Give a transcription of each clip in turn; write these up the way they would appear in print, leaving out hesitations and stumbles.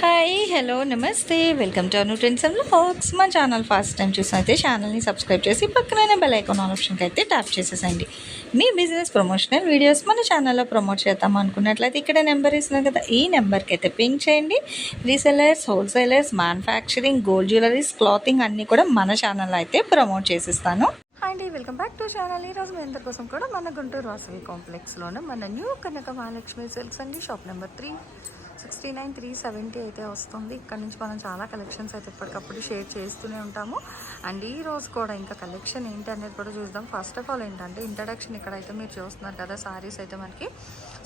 Hi hello నమస్తే welcome to Anu trends and vlogs. మా channel first time చూసినైతే ఛానల్ని subscribe చేసి పక్కన బెల్ ఐకాన్ ఆప్షన్కి అయితే ట్యాప్ చేసేసండి. మీ బిజినెస్ ప్రమోషనల్ వీడియోస్ మన ఛానల్లో ప్రమోట్ చేద్దాం అనుకున్నట్లయితే ఇక్కడ నెంబర్ ఇస్తున్నాం కదా, ఈ నెంబర్కి అయితే పింక్ చేయండి. Resellers, wholesalers, manufacturing, gold jewelleries, clothing అన్నీ కూడా మన ఛానల్లో అయితే ప్రమోట్ చేసిస్తాను. అండి వెల్కమ్ బ్యాక్ టు ఛానల్. ఈరోజు మీ అందరి కోసం కూడా మన గుంటూరు వాసవి కాంప్లెక్స్లోనే మన న్యూ కనక మహాలక్ష్మి సిల్క్స్ అండి షాప్ నెంబర్ 369 370 అయితే వస్తుంది. ఇక్కడ నుంచి మనం చాలా కలెక్షన్స్ అయితే ఇప్పటికప్పుడు షేర్ చేస్తూనే ఉంటాము. అండ్ ఈ రోజు కూడా ఇంకా కలెక్షన్ ఏంటి అనేది కూడా చూద్దాం. ఫస్ట్ ఆఫ్ ఆల్ ఏంటంటే ఇంట్రడక్షన్ ఇక్కడైతే మీరు చూస్తున్నారు కదా, సారీస్ అయితే మనకి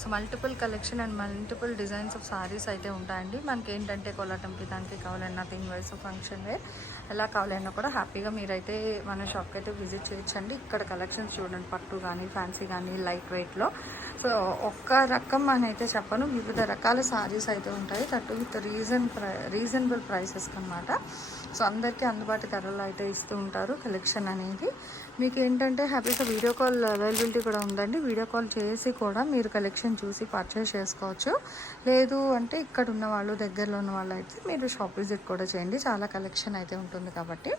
so multiple collection and multiple designs of saris అయితే ఉంటాయండి. మనకి ఏంటంటే కోలాటంకి దానికి కావాలన్నా థింగ్ వైస్ ఫంక్షన్ వేర్ ఎలా కావాలన్నా కూడా హ్యాపీగా మీరైతే మన షాప్కి అయితే విజిట్ చేయొచ్చండి. ఇక్కడ కలెక్షన్స్ చూడండి, పట్టు కానీ ఫ్యాన్సీ కానీ లైట్ వెయిట్లో. సో ఒక్క రకం అని అయితే చెప్పను, వివిధ రకాల సారీస్ అయితే ఉంటాయి, దట్ విత్ రీజనబుల్ ప్రైసెస్ అనమాట. సో అందరికీ అందుబాటు ధరలు అయితే ఇస్తూ ఉంటారు. కలెక్షన్ అనేది మీకు ఏంటంటే హ్యాపీగా వీడియో కాల్ అవైలబిలిటీ కూడా ఉందండి. వీడియో కాల్ చేసి కూడా మీరు కలెక్షన్ చూసి పర్చేస్ చేసుకోవచ్చు. లేదు అంటే ఇక్కడ ఉన్న వాళ్ళు, దగ్గరలో ఉన్న వాళ్ళు అయితే మీరు షాప్ విజిట్ కూడా చేయండి. చాలా కలెక్షన్ అయితే ఉంటుంది కాబట్టి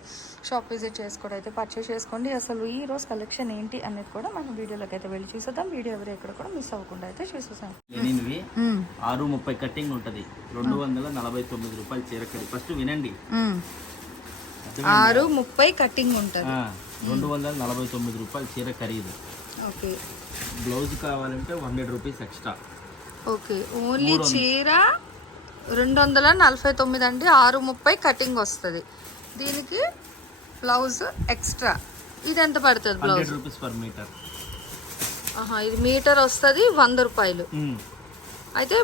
షాప్ విజిట్ చేసి కూడా అయితే పర్చేస్ చేసుకోండి. అసలు ఈ రోజు కలెక్షన్ ఏంటి అనేది కూడా మనం వీడియోలోకి అయితే వెళ్ళి చూసేద్దాం. వీడియో ఎవరు ఎక్కడ కూడా మిస్ అవ్వకుండా అయితే చూసేసాం. 630 కట్టింగ్ ఉంటది, 249 రూపాయలు చీర కడి. ఫస్ట్ వినండి, 630 కటింగ్ ఉంటుంది, 249 రూపాయలు చీర ఖరీదు. ఓకే. బ్లౌజ్ కావాలంటే 100 రూపీస్ ఎక్స్ట్రా. ఓకే, ఓన్లీ చీర 249 అండి, 630 కటింగ్ వస్తుంది. దీనికి బ్లౌజ్ ఎక్స్ట్రా. ఇది ఎంత పడుతుంది బ్లౌజ్? 100 rupees per metre. ఇది మీటర్ వస్తుంది, 100 రూపాయలు. అయితే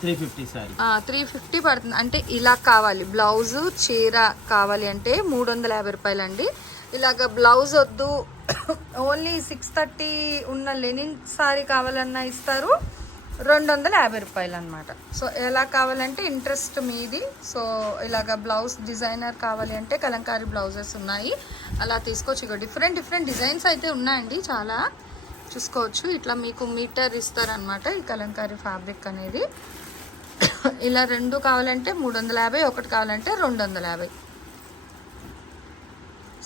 350 సారీ 350 పడుతుంది. అంటే ఇలా కావాలి, బ్లౌజ్ చీర కావాలి అంటే 350 రూపాయలు అండి. ఇలాగ బ్లౌజ్ వద్దు, ఓన్లీ 630 ఉన్న లెనిన్ సారీ కావాలన్నా ఇస్తారు, 250 రూపాయలు అనమాట. సో ఎలా కావాలంటే ఇంట్రెస్ట్ మీది. సో ఇలాగ బ్లౌజ్ డిజైనర్ కావాలి అంటే కలంకారీ బ్లౌజెస్ ఉన్నాయి, అలా తీసుకోవచ్చు. ఇక డిఫరెంట్ డిజైన్స్ అయితే ఉన్నాయండి, చాలా చూసుకోవచ్చు. ఇట్లా మీకు మీటర్ ఇస్తారనమాట ఈ కలంకారీ ఫ్యాబ్రిక్ అనేది. ఇలా 2 కావాలంటే 350, ఒకటి కావాలంటే 250.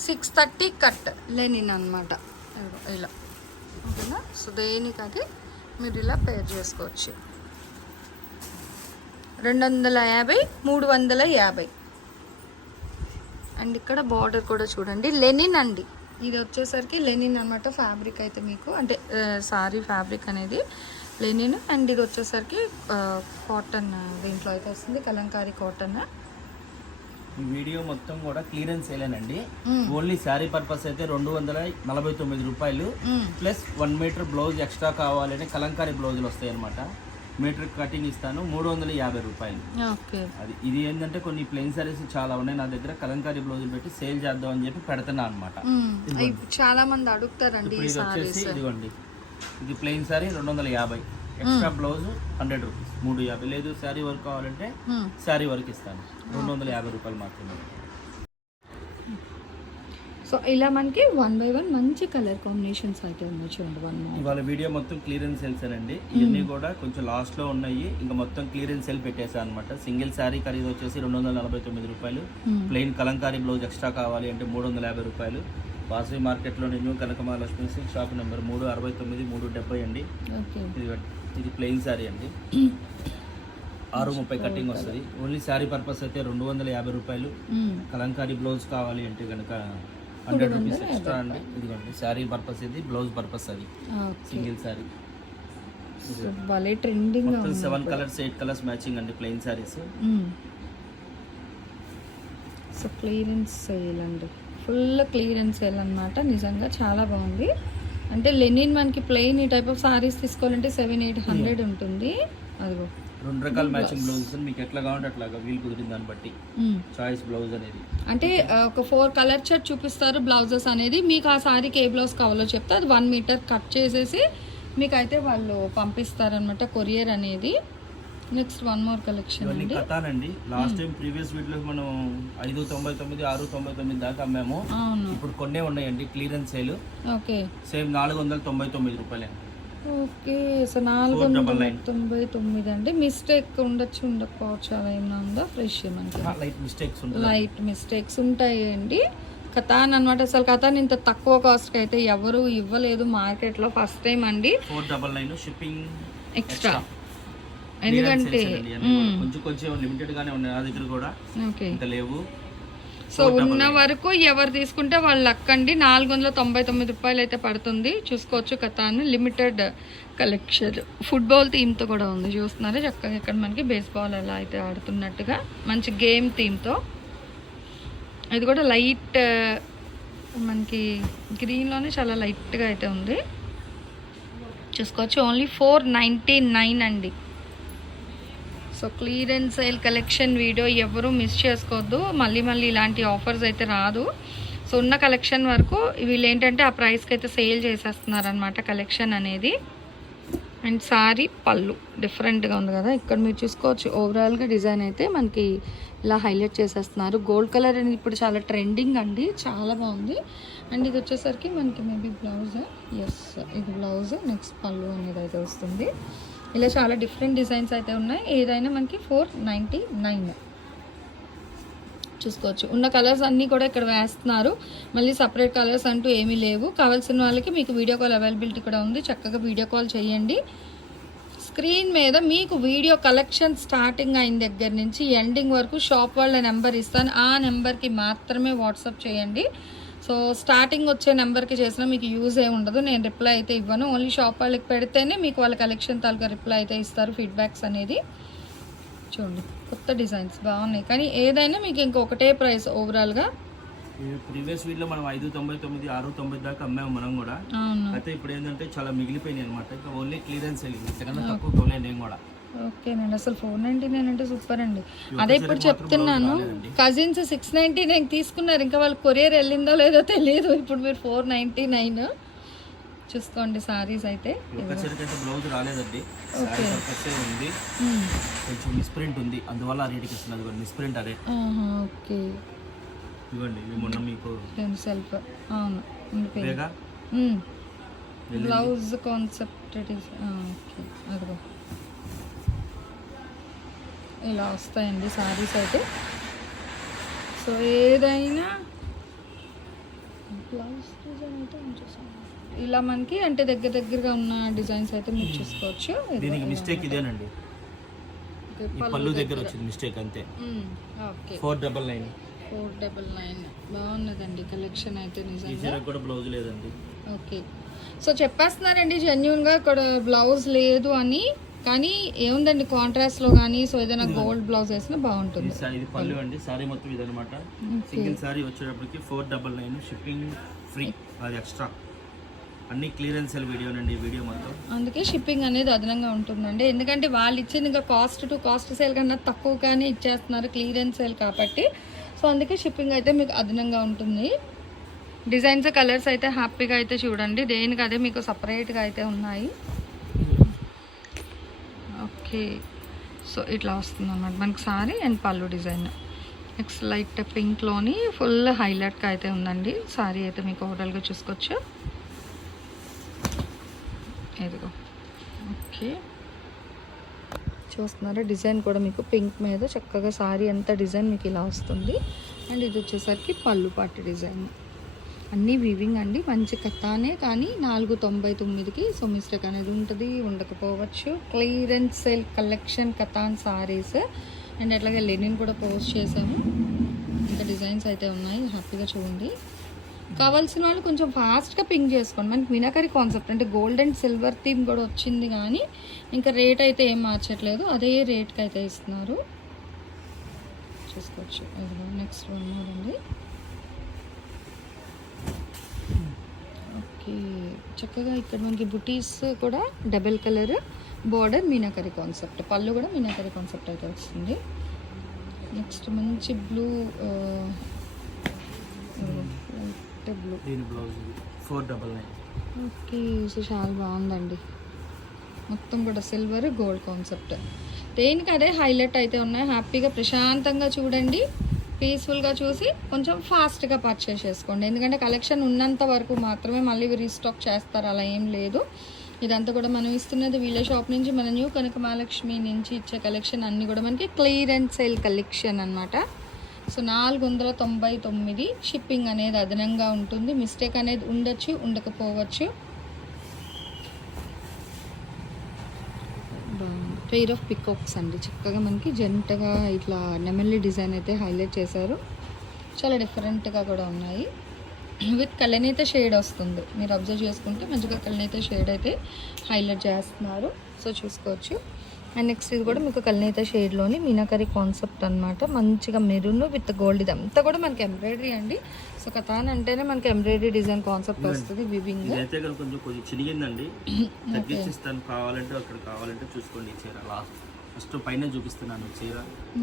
630 కట్ లెనిన్ అనమాట ఇలా, ఓకేనా. సో దేనికది మీరు ఇలా పేర్ చేసుకోవచ్చు. 250, 350. అండ్ ఇక్కడ బార్డర్ కూడా చూడండి, లెనిన్ అండి. ఇది వచ్చేసరికి లెనిన్ అనమాట ఫ్యాబ్రిక్ అయితే మీకు, అంటే సారీ ఫ్యాబ్రిక్ అనేది లెనిన్. అండ్ ఇది వచ్చేసరికి కాటన్, దీంట్లో అయితే వస్తుంది కలంకారీ కాటన్. ఈ వీడియో మొత్తం కూడా క్లియరెన్స్ సేలేనండి. ఓన్లీ శారీ పర్పస్ అయితే 249 రూపాయలు ప్లస్ 1 మీటర్ బ్లౌజ్ ఎక్స్ట్రా కావాలని కలంకారీ బ్లౌజులు వస్తాయి అనమాట. మీటర్ కటింగ్ ఇస్తాను, 350 రూపాయలు. అది ఇది ఏంటంటే కొన్ని ప్లెయిన్ సారీస్ చాలా ఉన్నాయి నా దగ్గర, కలంకారీ బ్లౌజులు పెట్టి సేల్ చేద్దాం అని చెప్పి పెడుతున్నా అనమాట. చాలా మంది అడుగుతారండి. ఇది వచ్చేసి ఇదిగోండి, ఇది plain sorry 250, extra blouse 100 rupees, 350. లేదు శారీ వర్క్ కావాలంటే శారీ వర్క్ ఇస్తాను, 250 రూపాయలు మాత్రమే. సో ఇలా మనకి 1 by 1 మంచి కలర్ కాంబినేషన్స్ అయితే ఉన్నాయి చూడండి. ఇవాళ వీడియో మొత్తం క్లియరెన్స్ సేల్స్ అండి. ఇవన్నీ కూడా కొంచెం లాస్ట్ లో ఉన్నాయి, ఇంకా మొత్తం క్లియరెన్స్ సేల్ పెట్టేసా అనమాట. సింగిల్ శారీ ఖరీదు వచ్చేసి 249 రూపాయలు, ప్లెయిన్ కలంకారీ బ్లౌజ్ ఎక్స్ట్రా కావాలి అంటే 350 రూపాయలు. వాసవి మార్కెట్లోని న్యూ కనక మహాలక్ష్మి సిల్క్ షాప్ నెంబర్ 369 370 అండి. ఇది ప్లెయిన్ శారీ అండి, 630 కటింగ్ వస్తుంది. ఓన్లీ శారీ పర్పస్ అయితే 250 రూపాయలు. కలంకారీ బ్లౌజ్ కావాలి అంటే కనుక 100 రూపీస్ ఎక్స్ట్రా అండి. ఇదిగోండి శారీ పర్పస్, ఇది బ్లౌజ్ పర్పస్, అది single sari. 7 colours 8 colours matching అండి plain saris. So clearance sale అండి, ఫుల్ క్లియరెన్స్ సేల్ అనమాట. నిజంగా చాలా బాగుంది. అంటే లెనిన్ మనకి ప్లెయిన్ ఈ టైప్ ఆఫ్ సారీస్ తీసుకోవాలంటే 700-800 ఉంటుంది. అదిగో 2 రకాల మ్యాచింగ్ బ్లౌజెస్ మీకు ఎట్లా కావాలంటే అట్లాగా వీలు కుదిరిన దాన్ని బట్టి చాయిస్ బ్లౌజ్ అనేది. అంటే ఒక 4 కలర్ చార్ట్ చూపిస్తారు బ్లౌజెస్ అనేది. మీకు ఆ సారీకి ఏ బ్లౌజ్ కావాలో చెప్తే అది 1 మీటర్ కట్ చేసేసి మీకు అయితే వాళ్ళు పంపిస్తారనమాట, కొరియర్ అనేది. నెక్స్ట్ 1 మోర్ కలెక్షన్ అండి, కథానండి. లాస్ట్ టైం ప్రీవియస్ వీడియోస్ మనం 599 699 దాకా అమ్మాము. ఇప్పుడు కొన్నే ఉన్నాయండి క్లియరెన్స్ సేల్. ఓకే, సేమ్ 499 రూపాయలే. ఓకే. సో 499 అండి. మిస్టేక్ ఉండొచ్చు, ఉండకపోవచ్చు, అలా ఏమైనా ఉందా? ఫ్రెష్ మనకి లైట్ మిస్టేక్స్ ఉంటుంది. లైట్ మిస్టేక్స్ ఉంటాయండి. కథాన్ అనమాట. అసలు కథాన్ ఇంత తక్కువ కాస్ట్కి అయితే ఎవరు ఇవ్వలేదు మార్కెట్లో, ఫస్ట్ టైం అండి. 499 షిప్పింగ్ ఎక్స్ట్రా, ఎందుకంటే కొంచెం కొంచెం లిమిటెడ్ గానే ఉన్నాయి నా దగ్గర కూడా, ఓకే. ఇంత లేవు. సో ఉన్న వరకు ఎవరు తీసుకుంటే వాళ్ళు లక్కండి. 499 రూపాయలు అయితే పడుతుంది. చూసుకోవచ్చు కథాన్ లిమిటెడ్ కలెక్షన్. ఫుట్బాల్ థీమ్తో కూడా ఉంది, చూస్తున్నారా చక్కగా. ఇక్కడ మనకి బేస్బాల్ ఎలా అయితే ఆడుతున్నట్టుగా మంచి గేమ్ థీమ్తో. ఇది కూడా లైట్ మనకి గ్రీన్లోనే చాలా లైట్గా అయితే ఉంది, చూసుకోవచ్చు. ఓన్లీ 499 అండి. So clearance sale collection video ఎవరు మిస్ చేసుకోవద్దు. మళ్ళీ ఇలాంటి ఆఫర్స్ అయితే రాదు. సో ఉన్న కలెక్షన్ వరకు వీళ్ళు ఏంటంటే ఆ ప్రైస్కి అయితే సేల్ చేసేస్తున్నారనమాట కలెక్షన్ అనేది. అండ్ సారీ పళ్ళు డిఫరెంట్గా ఉంది కదా, ఇక్కడ మీరు చూసుకోవచ్చు. ఓవరాల్గా డిజైన్ అయితే మనకి ఇలా హైలైట్ చేసేస్తున్నారు. గోల్డ్ కలర్ అనేది ఇప్పుడు చాలా ట్రెండింగ్ అండి, చాలా బాగుంది. అండ్ ఇది వచ్చేసరికి మనకి మేబీ బ్లౌజ్, ఎస్ ఇది బ్లౌజ్, నెక్స్ట్ పళ్ళు అనేది అయితే వస్తుంది. ఇలా చాలా డిఫరెంట్ డిజైన్స్ అయితే ఉన్నాయి. ఏదైనా మనకి 499 చూసుకోవచ్చు. ఉన్న కలర్స్ అన్నీ కూడా ఇక్కడ వేస్తున్నారు. మళ్ళీ సపరేట్ కలర్స్ అంటూ ఏమీ లేవు. కావాల్సిన వాళ్ళకి మీకు వీడియో కాల్ అవైలబిలిటీ కూడా ఉంది, చక్కగా వీడియో కాల్ చేయండి. స్క్రీన్ మీద మీకు వీడియో కలెక్షన్ స్టార్టింగ్ అయిన దగ్గర నుంచి ఎండింగ్ వరకు షాప్ వాళ్ళ నెంబర్ ఇస్తాను, ఆ నెంబర్కి మాత్రమే వాట్సాప్ చేయండి. సో స్టార్టింగ్ వచ్చే నెంబర్కి చేసినా మీకు యూజ్ ఏమి ఉండదు, నేను రిప్లై అయితే ఇవ్వను. ఓన్లీ షాప్ వాళ్ళకి పెడితేనే మీకు వాళ్ళ కలెక్షన్ తాలూకా రిప్లై అయితే ఇస్తారు, ఫీడ్బ్యాక్స్ అనేది. చూడండి కొత్త డిజైన్స్ బాగున్నాయి, కానీ ఏదైనా మీకు ఇంకొకటే ప్రైస్ ఓవరాల్గా. ప్రీవియస్ వీడియోలో మనం 599 690 దాకా అమ్మాము మనం కూడా. అయితే ఇప్పుడు ఏంటంటే చాలా మిగిలిపోయినాయి అనమాట. ఇంకా ఓన్లీ క్లియరెన్స్ వెళ్ళింది, ఇంతకన్నా తక్కువ తోలేదు నేను కూడా. ఓకేనండి. అసలు 499 అంటే సూపర్ అండి. అదే ఇప్పుడు చెప్తున్నాను, కజిన్స్ 699 తీసుకున్నారు, ఇంకా వాళ్ళు కొరియర్ వెళ్ళిందో లేదో తెలియదు. ఇప్పుడు మీరు 499 చూసుకోండి. సారీస్ అయితే బ్లౌజ్ రాలేదండి, ఉంది కొంచెం మిస్ప్రింట్ ఉంది, అందువల్ల ఆ రేట్కి ఇస్తున్నది. మిస్ప్రింట్ అదే. ఓకే ఇవ్వండి, మొన్న మీకు సెల్ఫ్ అవును బ్లౌజ్ కాన్సెప్ట్ ఓకే. అదిగో ఇలా వస్తాయండి సారీస్ అయితే. సో ఏదైనా బ్లౌజ్ డిజైన్ అయితే ఇలా మనకి అంటే దగ్గరగా ఉన్న డిజైన్స్ అయితే మీరు చూసుకోవచ్చు. దీనికి మిస్టేక్ ఇదేనండి, పళ్ళు దగ్గర వచ్చింది మిస్టేక్ అంతే. ఓకే 499 బాగున్నదండి కలెక్షన్ అయితే నిజంగా. కూడా బ్లౌజ్ లేదండి. ఓకే. సో చెప్పేస్తున్నారండి జెన్యూన్గా ఇక్కడ బ్లౌజ్ లేదు అని, కానీ ఏముందండి కాంట్రాస్ట్ లో కానీ. సో ఏదైనా గోల్డ్ బ్లౌజ్ వేసినా బాగుంటుంది. ఇది పళ్ళు అండి, సారీ మొత్తం ఇదనమాట. సింగిల్ సారీ వచ్చేటప్పటికి 499, షిప్పింగ్ ఫ్రీ, అది ఎక్స్ట్రా. అన్ని క్లియరెన్స్ వీడియోనండి, వీడియో మొత్తం. అందుకే షిప్పింగ్ అనేది అదనంగా ఉంటుందండి, ఎందుకంటే వాళ్ళు ఇచ్చింది ఇంకా కాస్ట్ టు కాస్ట్ సేల్ కన్నా తక్కువగానే ఇచ్చేస్తున్నారు క్లియరెన్స్ సేల్ కాబట్టి. సో అందుకే షిప్పింగ్ అయితే మీకు అదనంగా ఉంటుంది. డిజైన్స్ కలర్స్ అయితే హ్యాపీగా అయితే చూడండి, దేనికి అదే మీకు సపరేట్గా అయితే ఉన్నాయి. ఓకే. సో ఇట్లా వస్తుంది అన్నమాట మనకి సారీ అండ్ పళ్ళు డిజైన్. నెక్స్ట్ లైట్ పింక్లోని ఫుల్ హైలైట్గా అయితే ఉందండి సారీ అయితే, మీకు ఓవరాల్గా చూసుకోవచ్చు. ఇదిగో ఓకే చూస్తున్నారా, డిజైన్ కూడా మీకు పింక్ మీద చక్కగా సారీ అంతా డిజైన్ మీకు ఇలా వస్తుంది. అండ్ ఇది వచ్చేసరికి పళ్ళు పాటు డిజైన్, అన్నీ వీవింగ్ అండి, మంచి కథానే. కానీ 499కి సో మిస్టేక్ అనేది ఉంటుంది, ఉండకపోవచ్చు. Clearance sale collection cotton saris. And అట్లాగే లెనిన్ కూడా పోస్ట్ చేసాము, ఇంకా డిజైన్స్ అయితే ఉన్నాయి, హ్యాపీగా చూడండి. కావాల్సిన వాళ్ళు కొంచెం ఫాస్ట్గా పింక్ చేసుకోండి. మనకి మీనాకరి కాన్సెప్ట్ అంటే గోల్డ్ అండ్ సిల్వర్ థీమ్ కూడా వచ్చింది, కానీ ఇంకా రేట్ అయితే ఏం మార్చట్లేదు, అదే రేట్కి అయితే ఇస్తున్నారు, చూసుకోవచ్చు. నెక్స్ట్ వన్ మోర్ అండి. ఓకే చక్కగా ఇక్కడ మనకి బుటీస్ కూడా double colour border meenakari concept, పళ్ళు కూడా మీనాకరి కాన్సెప్ట్ అయితే వస్తుంది. నెక్స్ట్ మంచి బ్లూ బ్లూ 499. ఓకే. సో చాలా బాగుందండి, మొత్తం కూడా సిల్వర్ గోల్డ్ కాన్సెప్ట్, దేనికి అదే హైలైట్ అయితే ఉన్నాయి. హ్యాపీగా ప్రశాంతంగా చూడండి, పీస్ఫుల్గా చూసి కొంచెం ఫాస్ట్గా పర్చేస్ చేసుకోండి, ఎందుకంటే కలెక్షన్ ఉన్నంత వరకు మాత్రమే మళ్ళీ రీస్టాక్ చేస్తారు, అలా ఏం లేదు. ఇదంతా కూడా మనం ఇస్తున్నది వీళ్ళ షాప్ నుంచి, మన న్యూ కనక మహాలక్ష్మి నుంచి ఇచ్చే కలెక్షన్ అన్నీ కూడా మనకి క్లియరెన్స్ సేల్ కలెక్షన్ అనమాట. సో 499 షిప్పింగ్ అనేది అదనంగా ఉంటుంది. మిస్టేక్ అనేది ఉండొచ్చు, ఉండకపోవచ్చు. పెయిర్ ఆఫ్ పికాక్స్ అండి, చక్కగా మనకి జంటగా ఇట్లా నెమల్లి డిజైన్ అయితే హైలైట్ చేశారు. చాలా డిఫరెంట్గా కూడా ఉన్నాయి. విత్ కలనేత షేడ్ వస్తుంది, మీరు అబ్జర్వ్ చేసుకుంటే మంచిగా కలనేత షేడ్ అయితే హైలైట్ చేస్తున్నారు. సో చూసుకోవచ్చు. అండ్ నెక్స్ట్ ఇది కూడా మీకు కలనేత షేడ్లోని మీనాకరీ కాన్సెప్ట్ అనమాట. మంచిగా మెరూన్ విత్ గోల్డ్, ఇదంతా కూడా మనకి ఎంబ్రాయిడరీ అండి. సో కథాన్ అంటేనే మనకి ఎంబ్రాయిడరీ డిజైన్ కాన్సెప్ట్ వస్తుంది. వివింగ్ అయితే కొంచెం చినిగిందండి, తగ్గించిస్తాను. కావాలంటే అక్కడ కావాలంటే చూసుకోండి. చీర లాస్ట్ ఫస్ట్ పైన చూపిస్తున్నాను. చీర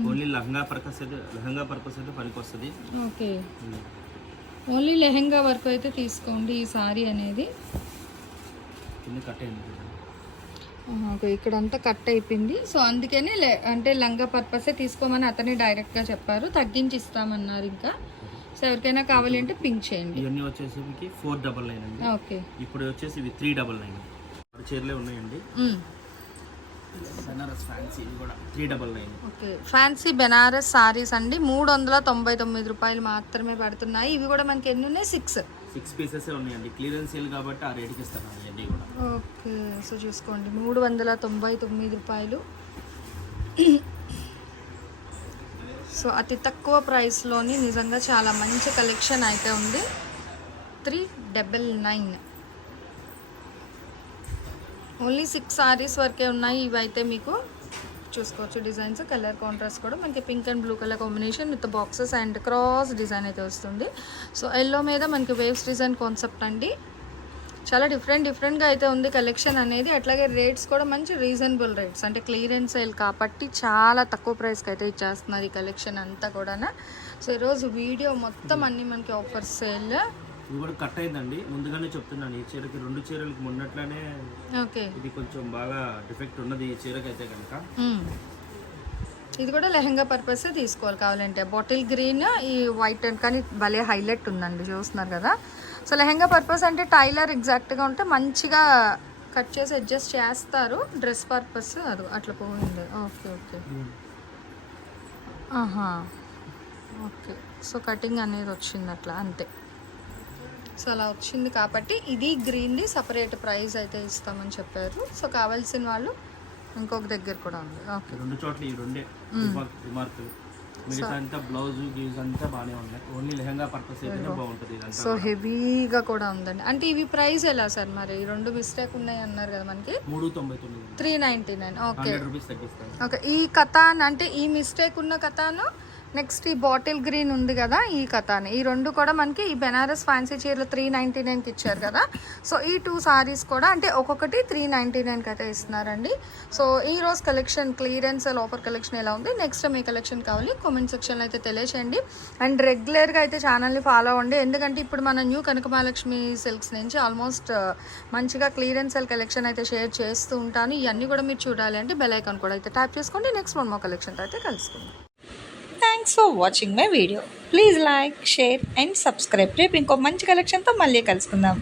ఓన్లీ లెహంగా పర్పస్ అయితే పనికి వస్తుంది. ఓకే, ఓన్లీ లెహంగా వర్క్ అయితే తీసుకోండి ఈ సారీ అనేది. కింద కట్ అయింది, ఇక్కడ అంతా కట్ అయిపోయింది. సో అందుకనే అంటే లంగా పర్పసే తీసుకోమని అతనే డైరెక్ట్గా చెప్పారు, తగ్గించి ఇస్తామన్నారు. ఇంకా సో ఎవరికైనా కావాలి అంటే పింక్ చేయండి. ఇవన్నీ వచ్చేసి 499 అండి. ఓకే, ఇప్పుడు వచ్చేసి ఇవి 399 చీరలే ఉన్నాయండి. బెనారస్ ఫ్యాన్సీ కూడా 399. ఓకే, ఫ్యాన్సీ బెనారస్ సారీస్ అండి 399 రూపాయలు మాత్రమే పడుతున్నాయి. ఇవి కూడా మనకి ఎన్ని ఉన్నాయి? 6 పీసెస్ ఉన్నాయండి. క్లియరెన్స్ సేల్ కాబట్టి ఆ రేట్కి ఇస్తాను ఇవన్నీ కూడా. ఓకే, సో చూసుకోండి 399 రూపాయలు. సో అతి తక్కువ ప్రైస్లోని నిజంగా చాలా మంచి కలెక్షన్ అయితే ఉంది. 399, ఓన్లీ 6 సారీస్ వరకే ఉన్నాయి. ఇవైతే మీకు చూసుకోవచ్చు. డిజైన్స్ కలర్ కాంట్రాస్ట్ కూడా మనకి pink and blue colour combination with boxes and cross design అయితే వస్తుంది. సో ఎల్లో మీద మనకి వేవ్స్ డిజైన్ కాన్సెప్ట్ అండి. చాలా డిఫరెంట్గా అయితే ఉంది కలెక్షన్ అనేది. అట్లాగే రేట్స్ కూడా మంచి రీజనబుల్ రేట్స్, అంటే క్లియరెన్స్ సేల్ కాబట్టి చాలా తక్కువ ప్రైస్కి అయితే ఇచ్చేస్తున్నారు ఈ కలెక్షన్ అంతా కూడా. సో ఈరోజు వీడియో మొత్తం అన్నీ మనకి ఆఫర్ సేల్. ఇది కూడా కట్ అయిందండి, ముందుగానే చెప్తున్నాను. ఈ చీరకి 2 చీరలకి మొన్నట్లానే ఓకే, ఇది కొంచెం బాగా డిఫెక్ట్ ఉన్నది ఈ చీరకి అయితే కనుక. ఇది కూడా లెహంగా పర్పస్ తీసుకోవాలి కావాలంటే. బాటిల్ గ్రీన్ ఈ వైట్ అండ్ కానీ భలే హైలైట్ ఉందండి, చూస్తున్నారు కదా. సో లెహంగా పర్పస్ అంటే టైలర్ ఎగ్జాక్ట్గా ఉంటే మంచిగా కట్ చేసి అడ్జస్ట్ చేస్తారు. డ్రెస్ పర్పస్ అది అట్లా పోయింది. ఓకే ఓకే, ఆహా ఓకే. సో కటింగ్ అనేది వచ్చింది అట్లా అంతే. సో అలా వచ్చింది కాబట్టి ఇది గ్రీన్ది సపరేట్ ప్రైస్ అయితే ఇస్తామని చెప్పారు. సో కావాల్సిన వాళ్ళు ఇంకొక దగ్గర కూడా ఉంది. ఓకే, 2 చోట్ల ఈ 2 రిమార్కులు, మిగతా అంతా బ్లౌజ్ గీవ్స్ అంతా బాగానే ఉన్నాయి. ఓన్లీ లెహంగా పర్పస్ అయితేనే బాగుంటుంది ఇదంతా. సో హెవీగా కూడా ఉందండి. అంటే ఇవి ప్రైస్ ఎలా సార్ మరి? 2 మిస్టేక్ ఉన్నాయి అన్నారు కదా మనకి. 399, 399. ఓకే 100 రూపీస్ తగ్గిస్తాను. ఓకే, ఈ కథాన్ అంటే ఈ మిస్టేక్ ఉన్న కథాను, నెక్స్ట్ ఈ బాటిల్ గ్రీన్ ఉంది కదా ఈ కథాని, ఈ 2 కూడా మనకి ఈ బెనారస్ ఫ్యాన్సీ చీరలు 399కి ఇచ్చారు కదా. సో ఈ 2 సారీస్ కూడా అంటే ఒక్కొక్కటి 399కి అయితే ఇస్తున్నారండి. సో ఈ రోజు కలెక్షన్ క్లియరెన్స్ ఆఫర్ కలెక్షన్ ఎలా ఉంది, నెక్స్ట్ మీ కలెక్షన్ కావాలి కామెంట్ సెక్షన్లో అయితే తెలియచేయండి. అండ్ రెగ్యులర్గా అయితే ఛానల్ని ఫాలో అవ్వండి, ఎందుకంటే ఇప్పుడు మన న్యూ కనక మహాలక్ష్మి సిల్క్స్ నుంచి ఆల్మోస్ట్ మంచిగా క్లియరెన్స్ కలెక్షన్ అయితే షేర్ చేస్తూ ఉంటాను. ఇవన్నీ కూడా మీరు చూడాలి అంటే బెల్ ఐకాన్ కూడా అయితే ట్యాప్ చేసుకోండి. నెక్స్ట్ మన కలెక్షన్తో అయితే కలుసుకుందాం. Thanks for watching my video. Please like, share and subscribe. రేపు ఇంకో మంచి కలెక్షన్తో మళ్ళీ కలుసుకుందాం.